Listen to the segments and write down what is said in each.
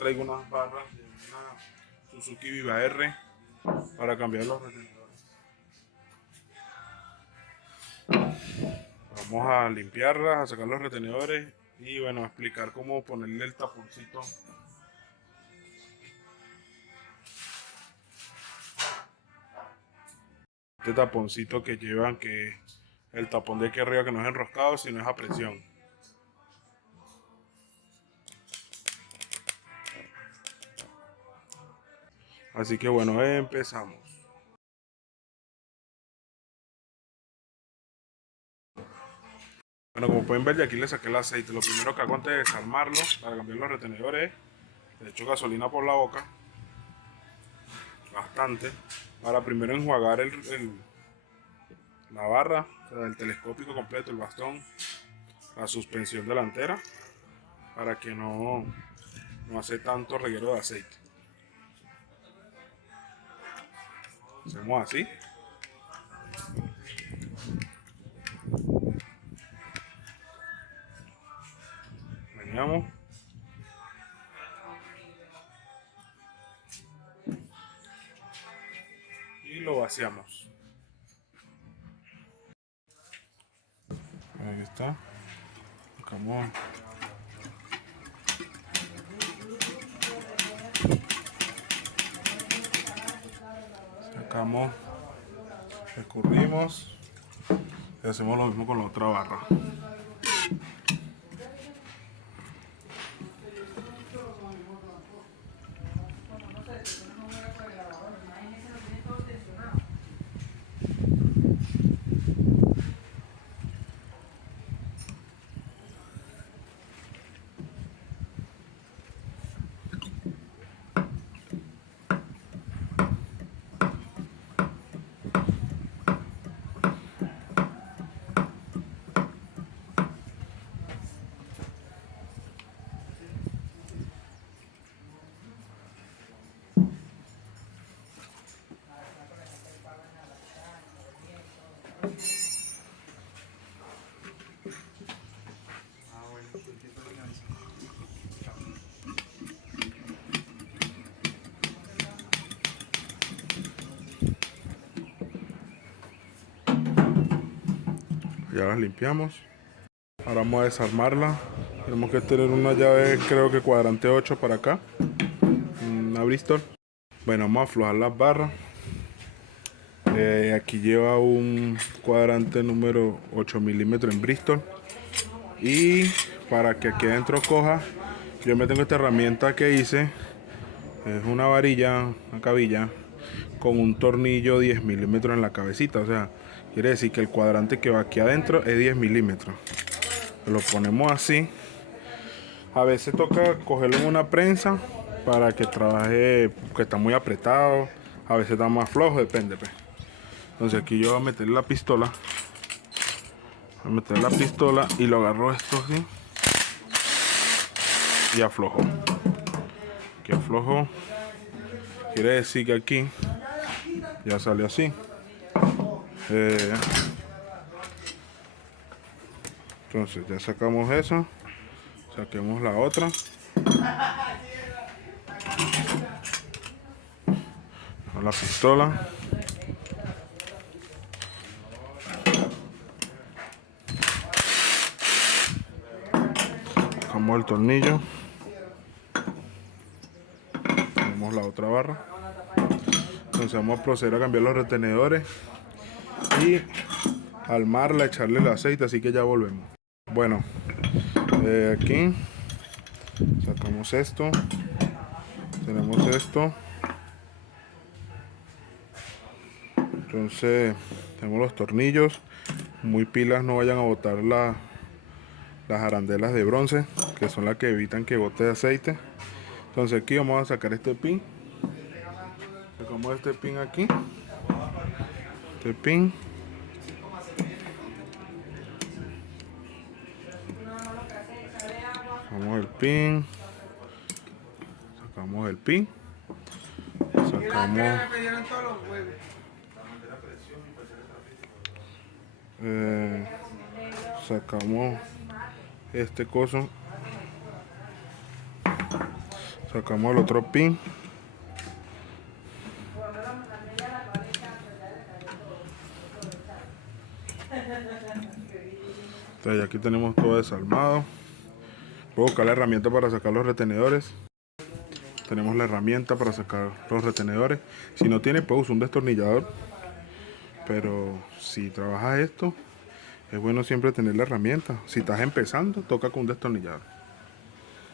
traigo unas barras de una Suzuki Viva R para cambiar los retenedores. Vamos a limpiarlas, a sacar los retenedores y bueno, a explicar cómo ponerle el taponcito. Este taponcito que llevan, que el tapón de aquí arriba, que no es enroscado, sino es a presión. Así que bueno, empezamos. Bueno, como pueden ver, de aquí le saqué el aceite. Lo primero que hago antes de desarmarlo para cambiar los retenedores es le echo gasolina por la boca, bastante, para primero enjuagar la barra, o sea, el telescópico completo, el bastón, la suspensión delantera, para que no hace tanto reguero de aceite. Hacemos así. Meneamos. Y lo vaciamos. Ahí está. Sacamos, escurrimos y hacemos lo mismo con la otra barra. Ya las limpiamos. Ahora vamos a desarmarla. Tenemos que tener una llave, creo que cuadrante 8 para acá, una Bristol. Bueno, vamos a aflojar las barras. Aquí lleva un cuadrante número 8 milímetros en Bristol. Y para que aquí adentro coja, yo me tengo esta herramienta que hice. Es una varilla, una cabilla, con un tornillo 10 milímetros en la cabecita. O sea, quiere decir que el cuadrante que va aquí adentro es 10 milímetros. Lo ponemos así. A veces toca cogerlo en una prensa para que trabaje, que está muy apretado. A veces está más flojo, depende pues. Entonces aquí yo voy a meter la pistola. Voy a meter la pistola y lo agarro esto así. Y aflojo. Aquí aflojo. Quiere decir que aquí ya sale así. Entonces ya sacamos eso. Saquemos la otra. Con la pistola. Sacamos el tornillo. Tenemos la otra barra. Entonces vamos a proceder a cambiar los retenedores y armarla, echarle el aceite, así que ya volvemos. Bueno, aquí sacamos esto, tenemos esto, entonces tenemos los tornillos, muy pilas, no vayan a botar las arandelas de bronce, que son las que evitan que bote aceite. Entonces aquí vamos a sacar este pin, sacamos este pin aquí, este pin. Sacamos el pin, sacamos el pin, sacamos este coso, Sacamos el otro pin. Entonces aquí tenemos todo desarmado. Puedo buscar la herramienta para sacar los retenedores. Tenemos la herramienta para sacar los retenedores. Si no tiene, puedo usar un destornillador. Pero si trabajas esto, es bueno siempre tener la herramienta. Si estás empezando, toca con un destornillador.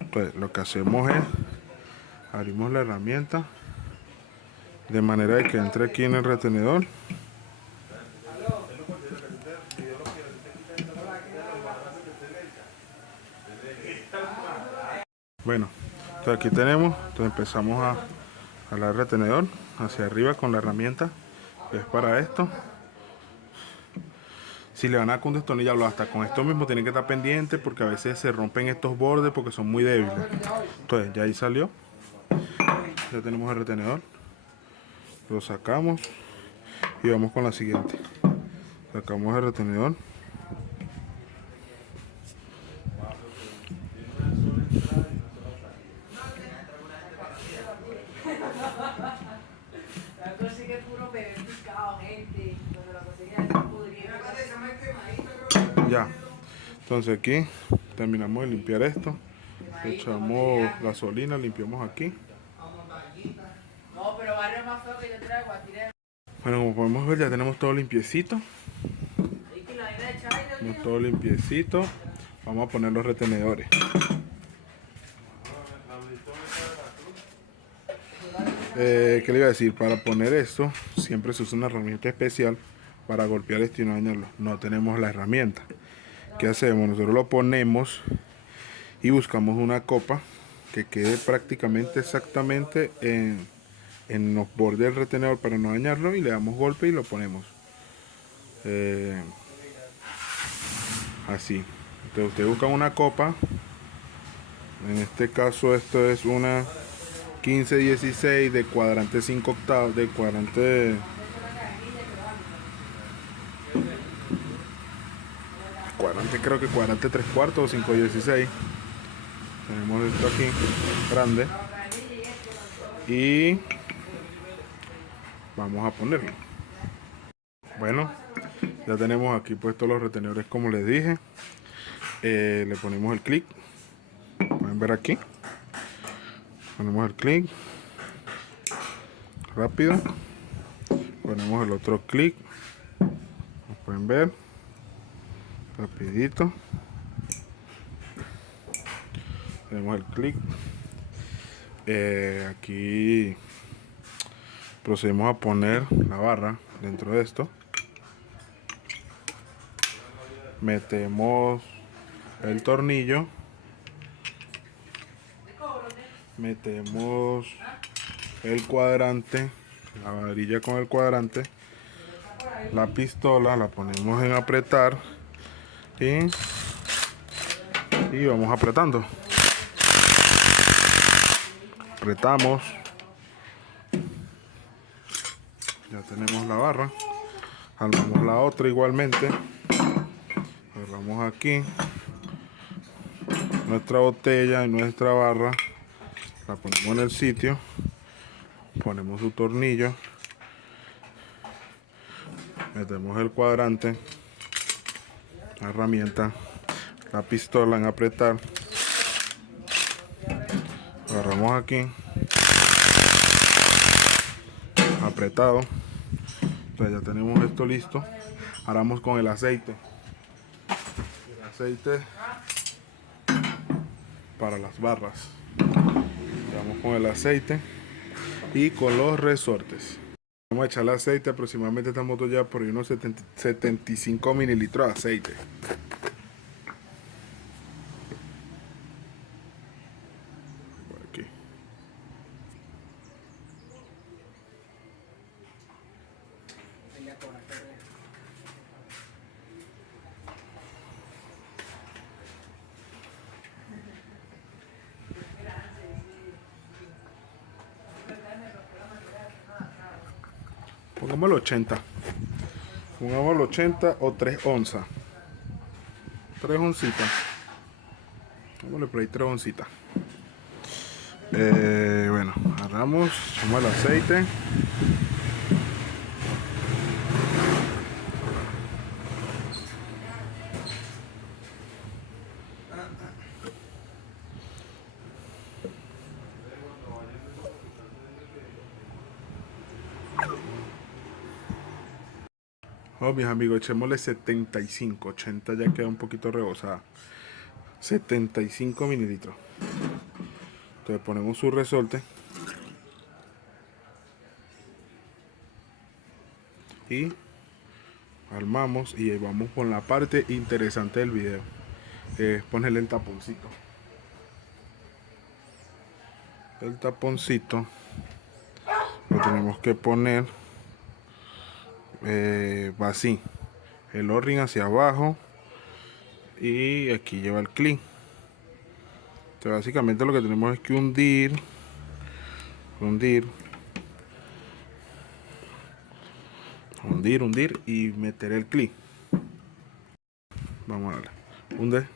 Entonces lo que hacemos es abrimos la herramienta de manera de que entre aquí en el retenedor. Bueno, entonces aquí tenemos, entonces empezamos a jalar el retenedor hacia arriba con la herramienta que es para esto. Si le van a dar con destornillarlo hasta con esto mismo, tienen que estar pendientes porque a veces se rompen estos bordes porque son muy débiles. Entonces ya ahí salió, ya tenemos el retenedor, lo sacamos y vamos con la siguiente. Sacamos el retenedor. Ya, entonces aquí terminamos de limpiar esto, echamos gasolina, limpiamos aquí. Bueno, como podemos ver ya tenemos todo limpiecito. Tenemos todo limpiecito. Vamos a poner los retenedores. ¿Qué le iba a decir? Para poner esto siempre se usa una herramienta especial para golpear esto y no dañarlo. No tenemos la herramienta. ¿Qué hacemos? Nosotros lo ponemos y buscamos una copa que quede prácticamente exactamente en los bordes del retenedor para no dañarlo y le damos golpe y lo ponemos. Así. Entonces usted busca una copa. En este caso esto es una 15-16 de cuadrante 5 octavos, de cuadrante creo que cuadrante 3 cuartos o 5-16. Tenemos esto aquí grande y vamos a ponerlo. Bueno, ya tenemos aquí puestos los retenedores como les dije. Le ponemos el clic, pueden ver aquí, ponemos el clic rápido, ponemos el otro clic, como pueden ver, rapidito, tenemos el clic. Aquí procedemos a poner la barra dentro de esto, metemos el tornillo, metemos el cuadrante, la varilla con el cuadrante, la pistola la ponemos en apretar y vamos apretando. Apretamos, ya tenemos la barra, jalamos la otra igualmente, agarramos aquí nuestra botella y nuestra barra, la ponemos en el sitio, ponemos su tornillo, metemos el cuadrante, la herramienta, la pistola en apretar, agarramos aquí, apretado. Entonces ya tenemos esto listo. Ahora vamos con el aceite. El aceite para las barras. Vamos con el aceite y con los resortes. Vamos a echarle aceite, aproximadamente esta moto ya por unos 75 mililitros de aceite. Por aquí. Pongamos el 80. Pongamos el 80 o 3 onzas. 3 oncitas. Vámonos por ahí 3 oncitas. Bueno, agarramos, echamos el aceite. Oh, mis amigos, echémosle 75, 80 ya queda un poquito rebosada. 75 mililitros. Entonces ponemos su resorte. Y armamos y vamos con la parte interesante del video. Es ponerle el taponcito. El taponcito lo tenemos que poner va así, el O-ring hacia abajo y aquí lleva el clip. Entonces básicamente lo que tenemos es que hundir y meter el clip. Vamos a darle, hunde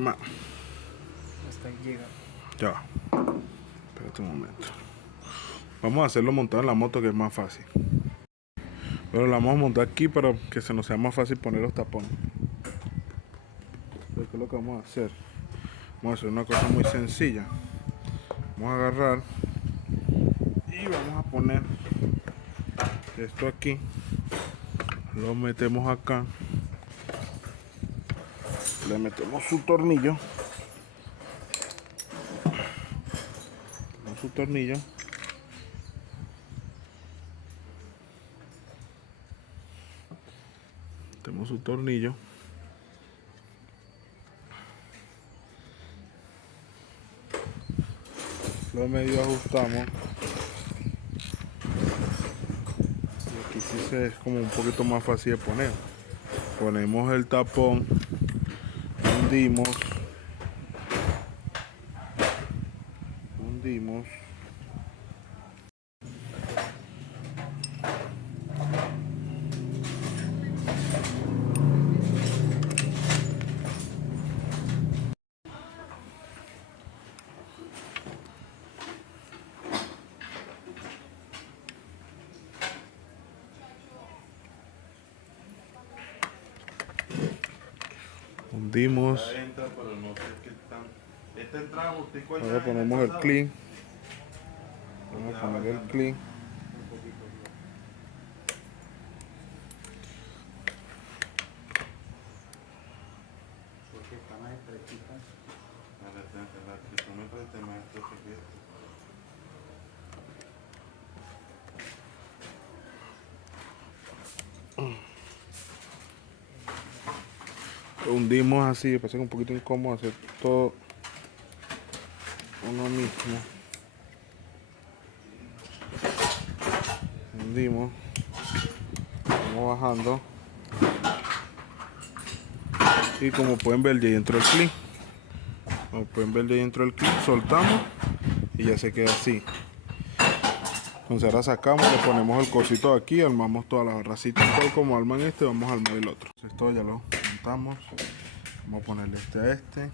más hasta ahí llega. ya va. Espérate un momento, vamos a hacerlo montado en la moto, que es más fácil. Pero la vamos a montar aquí para que se nos sea más fácil poner los tapones. Entonces, ¿qué es lo que vamos a hacer? Vamos a hacer una cosa muy sencilla. Vamos a agarrar y vamos a poner esto aquí. Lo metemos acá. Le metemos su tornillo. Con su tornillo. Metemos su tornillo. Lo medio ajustamos. Y aquí sí es como un poquito más fácil de poner. Ponemos el tapón. Hundimos. Ahora ponemos el clip. Vamos a poner el clip. Porque está más estrechita. Hundimos así, me parece un poquito incómodo hacer todo uno mismo. Hundimos, vamos bajando y como pueden ver ya entró el clip. Soltamos y ya se queda así. Entonces ahora sacamos, le ponemos el cosito aquí, armamos todas las barracitas, todo como arman este, vamos a armar el otro. Entonces esto ya lo montamos, vamos a ponerle este a este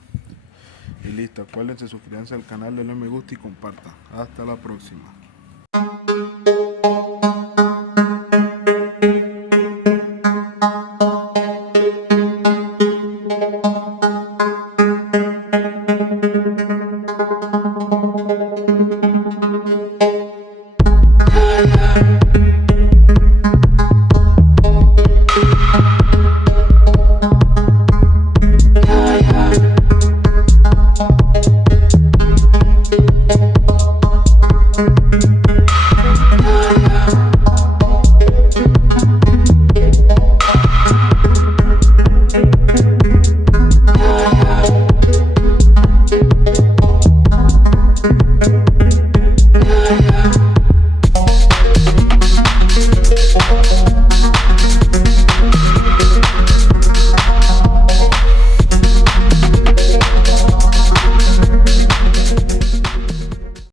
y listo. Acuérdense, suscríbanse al canal, denle me gusta y compartan. Hasta la próxima.